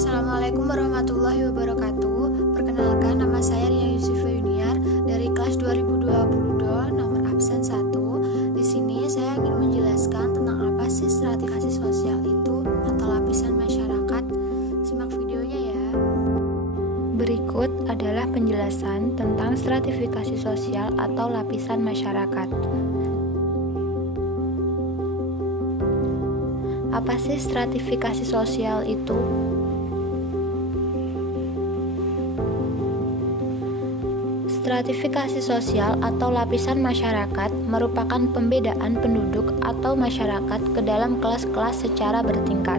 Assalamualaikum warahmatullahi wabarakatuh. Perkenalkan, nama saya Ria Yusufa Yuniar dari kelas 2022 nomor absen 1. Di sini saya ingin menjelaskan tentang apa sih stratifikasi sosial itu atau lapisan masyarakat. Simak videonya ya. Berikut adalah penjelasan tentang stratifikasi sosial atau lapisan masyarakat. Apa sih stratifikasi sosial itu? Stratifikasi sosial atau lapisan masyarakat merupakan pembedaan penduduk atau masyarakat ke dalam kelas-kelas secara bertingkat.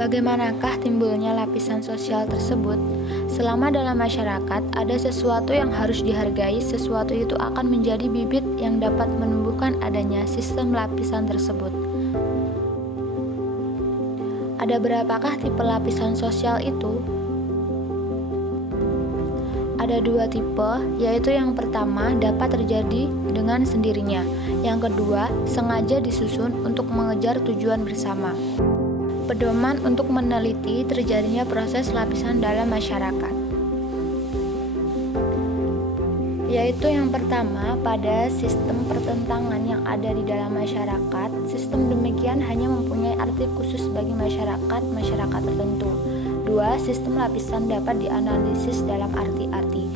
Bagaimanakah timbulnya lapisan sosial tersebut? Selama dalam masyarakat ada sesuatu yang harus dihargai, sesuatu itu akan menjadi bibit yang dapat menumbuhkan adanya sistem lapisan tersebut. Ada berapakah tipe lapisan sosial itu? Ada dua tipe, yaitu yang pertama dapat terjadi dengan sendirinya, yang kedua sengaja disusun untuk mengejar tujuan bersama. Pedoman untuk meneliti terjadinya proses lapisan dalam masyarakat, yaitu yang pertama pada sistem pertentangan yang ada di dalam masyarakat. Sistem demikian hanya mempunyai arti khusus bagi masyarakat tertentu. 2. Sistem lapisan dapat dianalisis dalam arti-arti.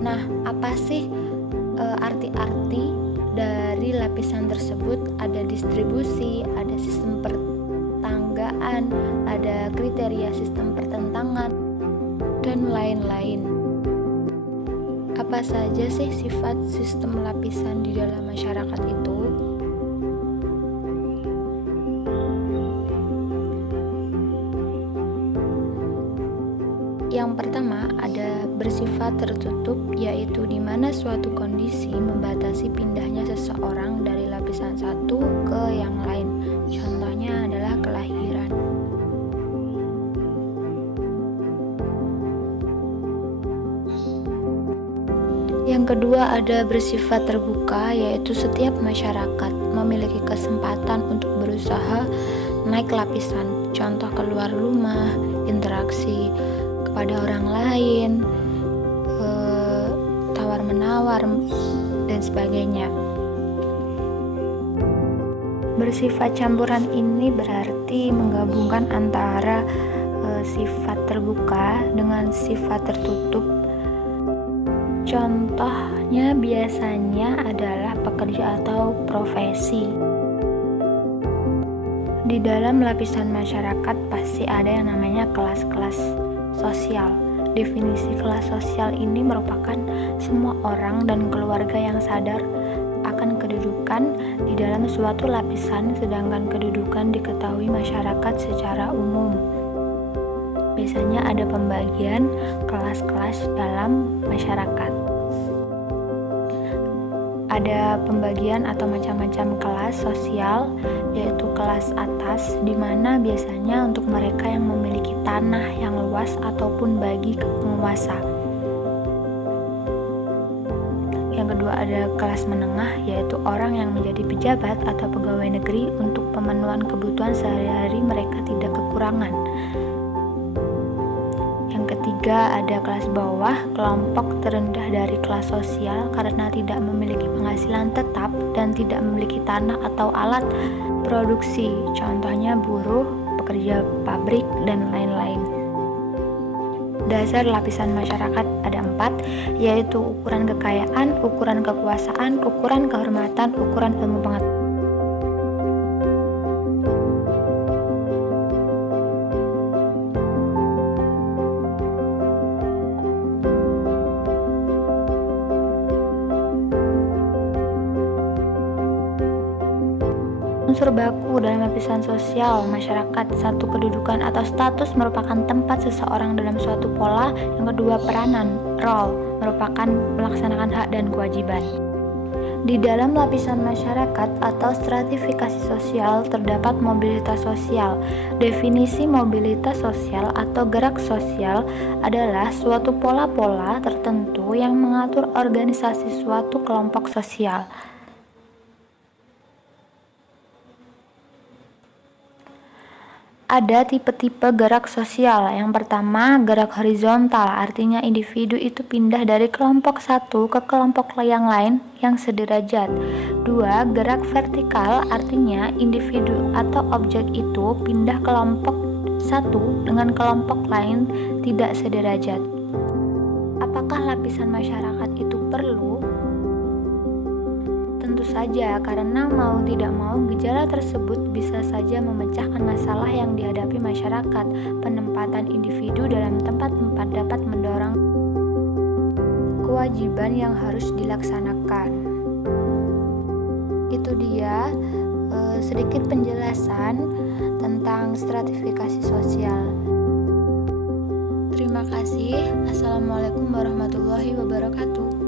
Nah, apa sih arti-arti dari lapisan tersebut? Ada distribusi, ada sistem pertanggaan, ada kriteria sistem pertentangan, dan lain-lain. Apa saja sih sifat sistem lapisan di dalam masyarakat itu? Yang pertama ada bersifat tertutup, yaitu di mana suatu kondisi membatasi pindahnya seseorang dari lapisan satu ke yang lain. Contohnya adalah kelahiran. Yang kedua ada bersifat terbuka, yaitu setiap masyarakat memiliki kesempatan untuk berusaha naik lapisan. Contoh keluar rumah, interaksi kepada orang lain, tawar-menawar, dan sebagainya. Bersifat campuran ini berarti menggabungkan antara sifat terbuka dengan sifat tertutup. Contohnya biasanya adalah pekerja atau profesi. Di dalam lapisan masyarakat pasti ada yang namanya kelas-kelas sosial. Definisi kelas sosial ini merupakan semua orang dan keluarga yang sadar akan kedudukan di dalam suatu lapisan, sedangkan kedudukan diketahui masyarakat secara umum. Biasanya ada pembagian kelas-kelas dalam masyarakat. Ada pembagian atau macam-macam kelas sosial, yaitu kelas atas, di mana biasanya untuk mereka yang memiliki tanah yang luas ataupun bagi penguasa. Yang kedua ada kelas menengah, yaitu orang yang menjadi pejabat atau pegawai negeri untuk pemenuhan kebutuhan sehari-hari mereka tidak kekurangan. Yang ketiga ada kelas bawah, kelompok terendah dari kelas sosial karena tidak memiliki penghasilan tetap dan tidak memiliki tanah atau alat produksi. Contohnya buruh, pekerja pabrik, dan lain-lain. Dasar lapisan masyarakat ada 4, yaitu ukuran kekayaan, ukuran kekuasaan, ukuran kehormatan, ukuran ilmu pengetahuan. Unsur baku dalam lapisan sosial masyarakat. 1. Kedudukan atau status merupakan tempat seseorang dalam suatu pola. Yang kedua, peranan, role, merupakan melaksanakan hak dan kewajiban. Di dalam lapisan masyarakat atau stratifikasi sosial terdapat mobilitas sosial. Definisi mobilitas sosial atau gerak sosial adalah suatu pola-pola tertentu yang mengatur organisasi suatu kelompok sosial. Ada tipe-tipe gerak sosial. Yang pertama, gerak horizontal, artinya individu itu pindah dari kelompok satu ke kelompok yang lain yang sederajat. Dua, gerak vertikal, artinya individu atau objek itu pindah kelompok satu dengan kelompok lain tidak sederajat. Apakah lapisan masyarakat itu perlu? Tentu saja, karena mau tidak mau gejala tersebut bisa saja memecahkan masalah yang dihadapi masyarakat. Penempatan individu dalam tempat-tempat dapat mendorong kewajiban yang harus dilaksanakan. Itu dia sedikit penjelasan tentang stratifikasi sosial. Terima kasih. Assalamualaikum warahmatullahi wabarakatuh.